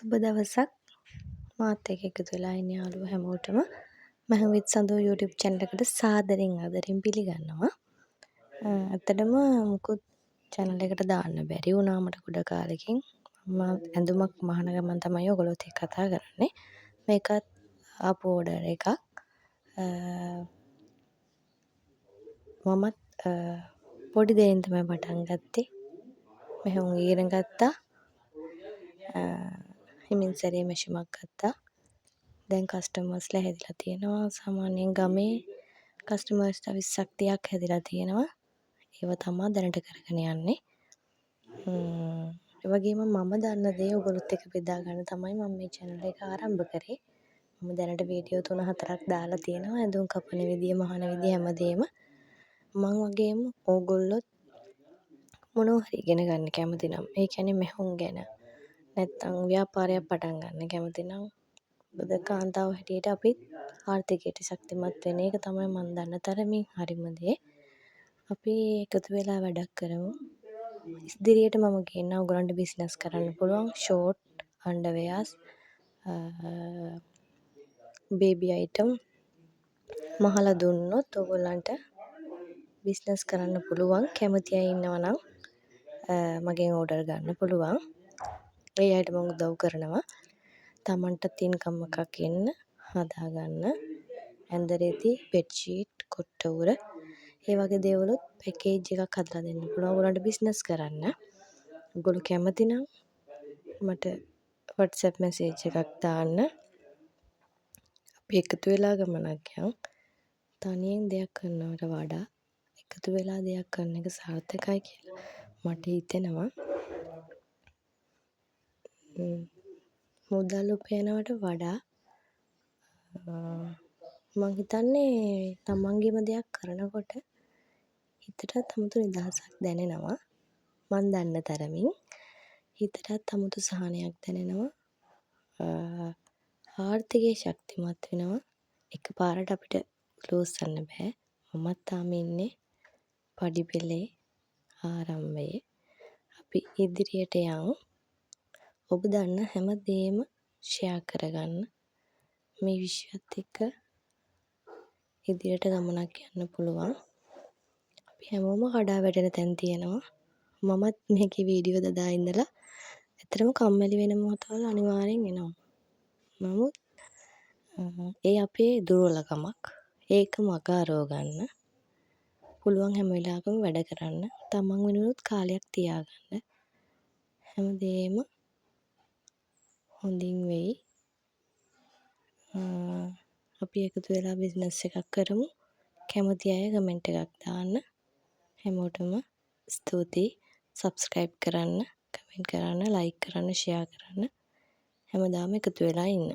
සුබ දවසක් මාත් එක්ක එකතු වෙලා ඉන්න යාළුවෝ හැමෝටම මහවිත් සඳෝ YouTube channel එකට ආදරෙන් පිළිගන්නවා. ඇත්තටම මුකුත් channel එකට දාන්න බැරි වුණා මට ගොඩ කාලෙකින්. මම ඇඳුමක් මහන ගමන් තමයි ඔයගොල්ලොත් එක්ක කතා කරන්නේ. මේකත් ආපු order එකක්. මමත් පොඩි දෙයින් තමයි පටන් ගත්තේ. මෙහෙම ඉගෙන ගත්තා. හිමින් සැරේ මැෂිමක් ගත්තා. දැන් කස්ටමර්ස්ලා හැදිලා තියෙනවා. සාමාන්‍යයෙන් ගමේ කස්ටමර්ස්ලා 20ක් 30ක් හැදිලා තියෙනවා. ඒව තමයි දැනට කරගෙන යන්නේ. ඒ වගේම මම දන්න දේ ඔයගොල්ලොත් එක්ක බෙදා ගන්න තමයි මම මේ channel එක ආරම්භ කරේ. මම දැනට වීඩියෝ 3-4ක් දාලා තියෙනවා. ඇඳුම් කපන විදිය, මහන විදිය හැමදේම. මං වගේම ඕගොල්ලොත් මොනවා හරි ඉගෙන ගන්න කැමති නම්, ඒ කියන්නේ මෙහුම් ගැන නැත්තම් ව්‍යාපාරයක් පටන් ගන්න කැමති නම්, මොකද කාන්තාව හැටියට අපිත් ආර්ථිකයට ශක්තිමත් වෙන එක තමයි මම දන්න තරමින් හරිම දේ. අපි එකතු වෙලා වැඩක් කරමු. ඉදිරියට මම කියන්නම් ඔයගොල්ලන්ට බිස්නස් කරන්න පුළුවන් ෂෝට් අන්ඩර්වෙයාස්, බේබි අයිටම් මහලා දුන්නොත් ඔයගොල්ලන්ට බිස්නස් කරන්න පුළුවන්. කැමති අය ඉන්නවා නම් මගෙන් ඕඩර් ගන්න පුළුවන්. ඒ අයට මම උදව් කරනවා. තමන්ටත් ඉන්කම් එකක් එන්න හදාගන්න. ඇඳරෙදි, බෙඩ්ෂීට්, කොට්ට උර, ඒ වගේ දේවලුත් පැකේජ් එකක් හදලා දෙන්න පුළුවන්. ඔයගොල්ලන්ට බිස්නස් කරන්න. ඔයගොල්ලෝ කැමති නම් මට WhatsApp message එකක් දාන්න. අපි එකතු වෙලා ගමනක් යමු. තනියෙන් දෙයක් කරනවට වඩා එකතු වෙලා දෙයක් කරන එක සාර්ථකයි කියලා මට හිතෙනවා. මුදල් උපයනවට වඩා මං හිතන්නේ තමන්ගේම දෙයක් කරනකොට හිතටත් 아무තු නිදහසක් දැනෙනවා. මං දන්න තරමින් හිතටත් 아무තු සහනයක් දැනෙනවා. ආර්ථිකය ශක්තිමත් වෙනවා. එකපාරට අපිට ලෝස්සන්න බෑ. මමත් තාම ඉන්නේ පඩි පෙළේ ආරම්භයේ. අපි ඉදිරියට යමු. ඔබ දන්න හැම දේම ෂෙයා කරගන්න. මේ විශ්වත් එක්ක ඉදිරියට ගමනක් යන්න පුළුවන්. අපි හැමෝම කඩා වැටෙන තැන් තියෙනවා. මමත් මේකේ වීඩියෝ දදා ඉඳලා ඇත්තටම කම්මැලි වෙන මොහොතවල අනිවාර්යෙන් එනවා. නමුත් ඒ අපේ දුර්වලකමක්. ඒක මග අරව ගන්න. පුළුවන් හැම වෙලාවකම වැඩ කරන්න. තමන් වෙනුවෙන් කාලයක් තියාගන්න. හැමදේම හොඳින් වෙයි. අපි එකතු වෙලා බිස්නස් එකක් කරමු. කැමති අය කමෙන්ට් එකක් දාන්න. හැමෝටම ස්තුතියි. සබ්ස්ක්‍රයිබ් කරන්න, කමෙන්ට් කරන්න, ලයික් කරන්න, ෂෙයා කරන්න. හැමදාම එකතු වෙලා ඉන්න.